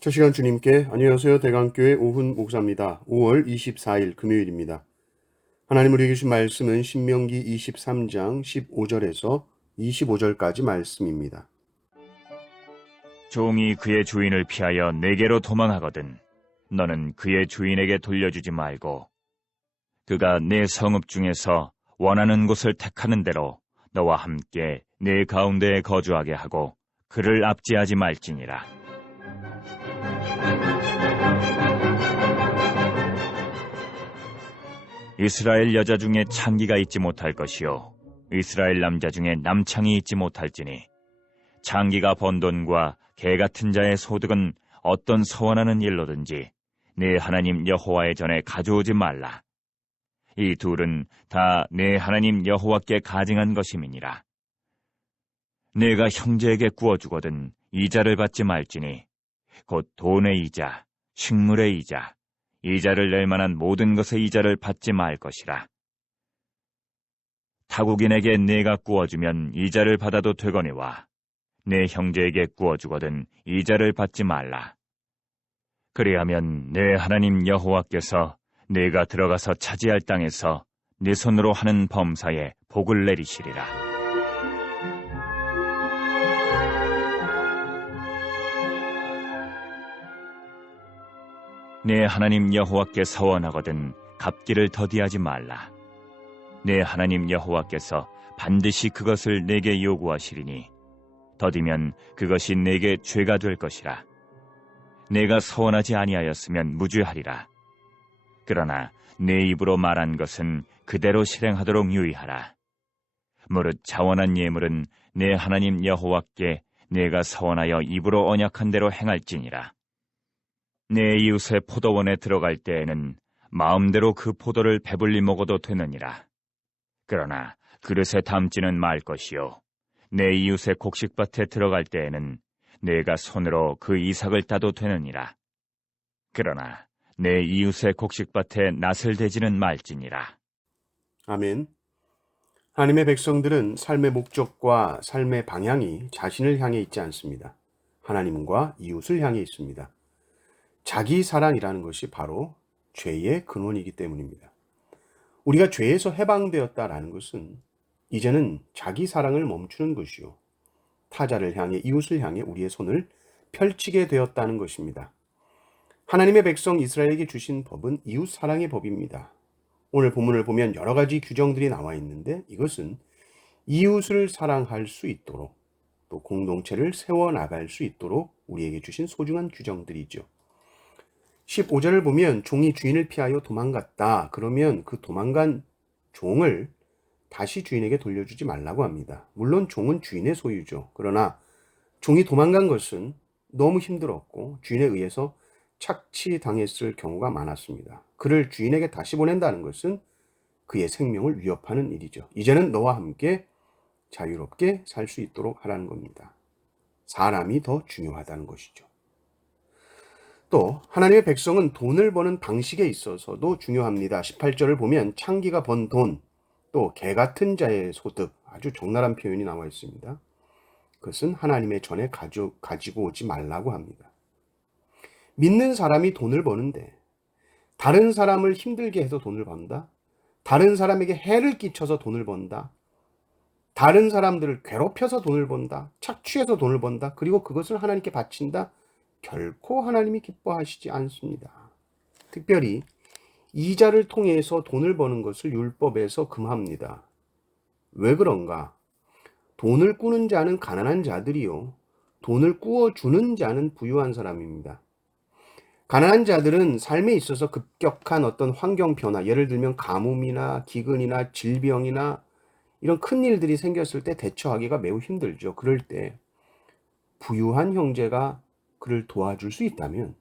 첫 시간 주님께 안녕하세요. 대강교회 오훈 목사입니다. 5월 24일 금요일입니다. 하나님 우리에게 주신 말씀은 신명기 23장 15절에서 25절까지 말씀입니다. 종이 그의 주인을 피하여 내게로 도망하거든 너는 그의 주인에게 돌려주지 말고 그가 내 성읍 중에서 원하는 곳을 택하는 대로 너와 함께 내 가운데에 거주하게 하고 그를 압제하지 말지니라. 이스라엘 여자 중에 창기가 있지 못할 것이요 이스라엘 남자 중에 남창이 있지 못할지니 창기가 번 돈과 개 같은 자의 소득은 어떤 서원하는 일로든지 내 하나님 여호와의 전에 가져오지 말라. 이 둘은 다 내 하나님 여호와께 가증한 것임이니라. 내가 형제에게 구워주거든 이자를 받지 말지니 곧 돈의 이자, 식물의 이자, 이자를 낼 만한 모든 것의 이자를 받지 말 것이라. 타국인에게 내가 구워주면 이자를 받아도 되거니와 내 형제에게 구워주거든 이자를 받지 말라. 그리하면 내 하나님 여호와께서 내가 들어가서 차지할 땅에서 네 손으로 하는 범사에 복을 내리시리라. 내 하나님 여호와께 서원하거든 갚기를 더디하지 말라. 내 하나님 여호와께서 반드시 그것을 내게 요구하시리니 더디면 그것이 내게 죄가 될 것이라. 내가 서원하지 아니하였으면 무죄하리라. 그러나 내 입으로 말한 것은 그대로 실행하도록 유의하라. 무릇 자원한 예물은 내 하나님 여호와께 내가 서원하여 입으로 언약한 대로 행할지니라. 내 이웃의 포도원에 들어갈 때에는 마음대로 그 포도를 배불리 먹어도 되느니라. 그러나 그릇에 담지는 말 것이요 내 이웃의 곡식밭에 들어갈 때에는 내가 손으로 그 이삭을 따도 되느니라. 그러나 내 이웃의 곡식밭에 낫을 대지는 말지니라. 아멘. 하나님의 백성들은 삶의 목적과 삶의 방향이 자신을 향해 있지 않습니다. 하나님과 이웃을 향해 있습니다. 자기 사랑이라는 것이 바로 죄의 근원이기 때문입니다. 우리가 죄에서 해방되었다라는 것은 이제는 자기 사랑을 멈추는 것이요 타자를 향해 이웃을 향해 우리의 손을 펼치게 되었다는 것입니다. 하나님의 백성 이스라엘에게 주신 법은 이웃 사랑의 법입니다. 오늘 본문을 보면 여러 가지 규정들이 나와 있는데 이것은 이웃을 사랑할 수 있도록 또 공동체를 세워나갈 수 있도록 우리에게 주신 소중한 규정들이죠. 15절을 보면 종이 주인을 피하여 도망갔다. 그러면 그 도망간 종을 다시 주인에게 돌려주지 말라고 합니다. 물론 종은 주인의 소유죠. 그러나 종이 도망간 것은 너무 힘들었고 주인에 의해서 착취당했을 경우가 많았습니다. 그를 주인에게 다시 보낸다는 것은 그의 생명을 위협하는 일이죠. 이제는 너와 함께 자유롭게 살 수 있도록 하라는 겁니다. 사람이 더 중요하다는 것이죠. 또 하나님의 백성은 돈을 버는 방식에 있어서도 중요합니다. 18절을 보면 창기가 번 돈, 또 개 같은 자의 소득, 아주 적나라한 표현이 나와 있습니다. 그것은 하나님의 전에 가지고 오지 말라고 합니다. 믿는 사람이 돈을 버는데 다른 사람을 힘들게 해서 돈을 번다, 다른 사람에게 해를 끼쳐서 돈을 번다, 다른 사람들을 괴롭혀서 돈을 번다, 착취해서 돈을 번다, 그리고 그것을 하나님께 바친다, 결코 하나님이 기뻐하시지 않습니다. 특별히 이자를 통해서 돈을 버는 것을 율법에서 금합니다. 왜 그런가? 돈을 꾸는 자는 가난한 자들이요 돈을 꾸어주는 자는 부유한 사람입니다. 가난한 자들은 삶에 있어서 급격한 어떤 환경 변화, 예를 들면 가뭄이나 기근이나 질병이나 이런 큰 일들이 생겼을 때 대처하기가 매우 힘들죠. 그럴 때 부유한 형제가 그를 도와줄 수 있다면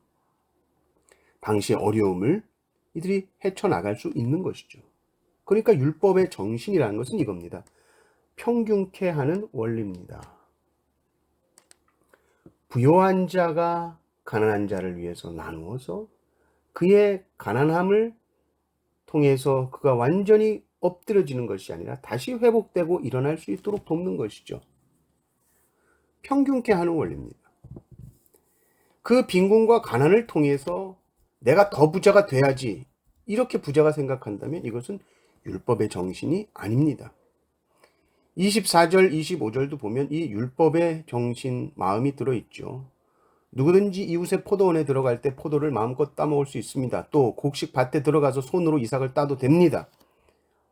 당시의 어려움을 이들이 헤쳐나갈 수 있는 것이죠. 그러니까 율법의 정신이라는 것은 이겁니다. 평균케 하는 원리입니다. 부요한 자가 가난한 자를 위해서 나누어서 그의 가난함을 통해서 그가 완전히 엎드려지는 것이 아니라 다시 회복되고 일어날 수 있도록 돕는 것이죠. 평균케 하는 원리입니다. 그 빈곤과 가난을 통해서 내가 더 부자가 돼야지, 이렇게 부자가 생각한다면 이것은 율법의 정신이 아닙니다. 24절 25절도 보면 이 율법의 정신 마음이 들어있죠. 누구든지 이웃의 포도원에 들어갈 때 포도를 마음껏 따먹을 수 있습니다. 또 곡식 밭에 들어가서 손으로 이삭을 따도 됩니다.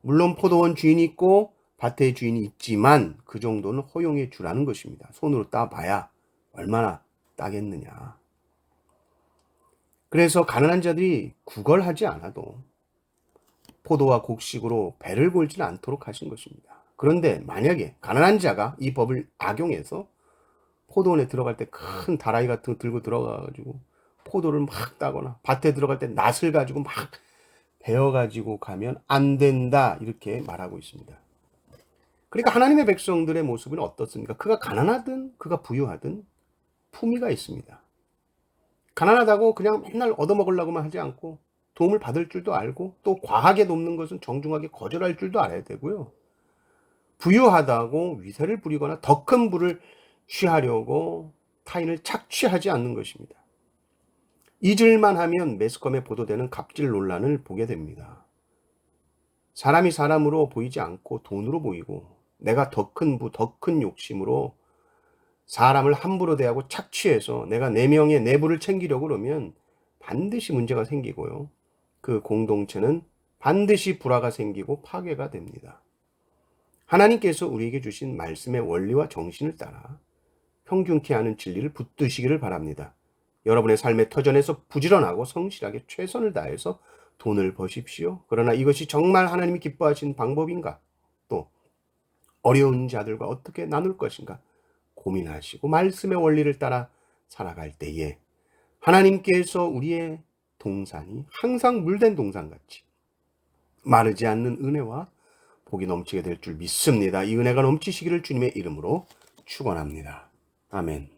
물론 포도원 주인이 있고 밭의 주인이 있지만 그 정도는 허용해 주라는 것입니다. 손으로 따봐야 얼마나 따겠느냐. 그래서 가난한 자들이 구걸하지 않아도 포도와 곡식으로 배를 골지는 않도록 하신 것입니다. 그런데 만약에 가난한 자가 이 법을 악용해서 포도원에 들어갈 때 큰 다라이 같은 거 들고 들어가가지고 포도를 막 따거나 밭에 들어갈 때 낫을 가지고 막 베어가지고 가면 안 된다, 이렇게 말하고 있습니다. 그러니까 하나님의 백성들의 모습은 어떻습니까? 그가 가난하든 그가 부유하든 품위가 있습니다. 가난하다고 그냥 맨날 얻어먹으려고만 하지 않고 도움을 받을 줄도 알고, 또 과하게 돕는 것은 정중하게 거절할 줄도 알아야 되고요. 부유하다고 위세를 부리거나 더 큰 부를 취하려고 타인을 착취하지 않는 것입니다. 잊을만 하면 매스컴에 보도되는 갑질 논란을 보게 됩니다. 사람이 사람으로 보이지 않고 돈으로 보이고, 내가 더 큰 부, 더 큰 욕심으로 사람을 함부로 대하고 착취해서 내가 내 명예 내부를 챙기려고 그러면 반드시 문제가 생기고요. 그 공동체는 반드시 불화가 생기고 파괴가 됩니다. 하나님께서 우리에게 주신 말씀의 원리와 정신을 따라 평균케 하는 진리를 붙드시기를 바랍니다. 여러분의 삶의 터전에서 부지런하고 성실하게 최선을 다해서 돈을 버십시오. 그러나 이것이 정말 하나님이 기뻐하시는 방법인가? 또 어려운 자들과 어떻게 나눌 것인가? 고민하시고 말씀의 원리를 따라 살아갈 때에 하나님께서 우리의 동산이 항상 물된 동산같이 마르지 않는 은혜와 복이 넘치게 될 줄 믿습니다. 이 은혜가 넘치시기를 주님의 이름으로 축원합니다. 아멘.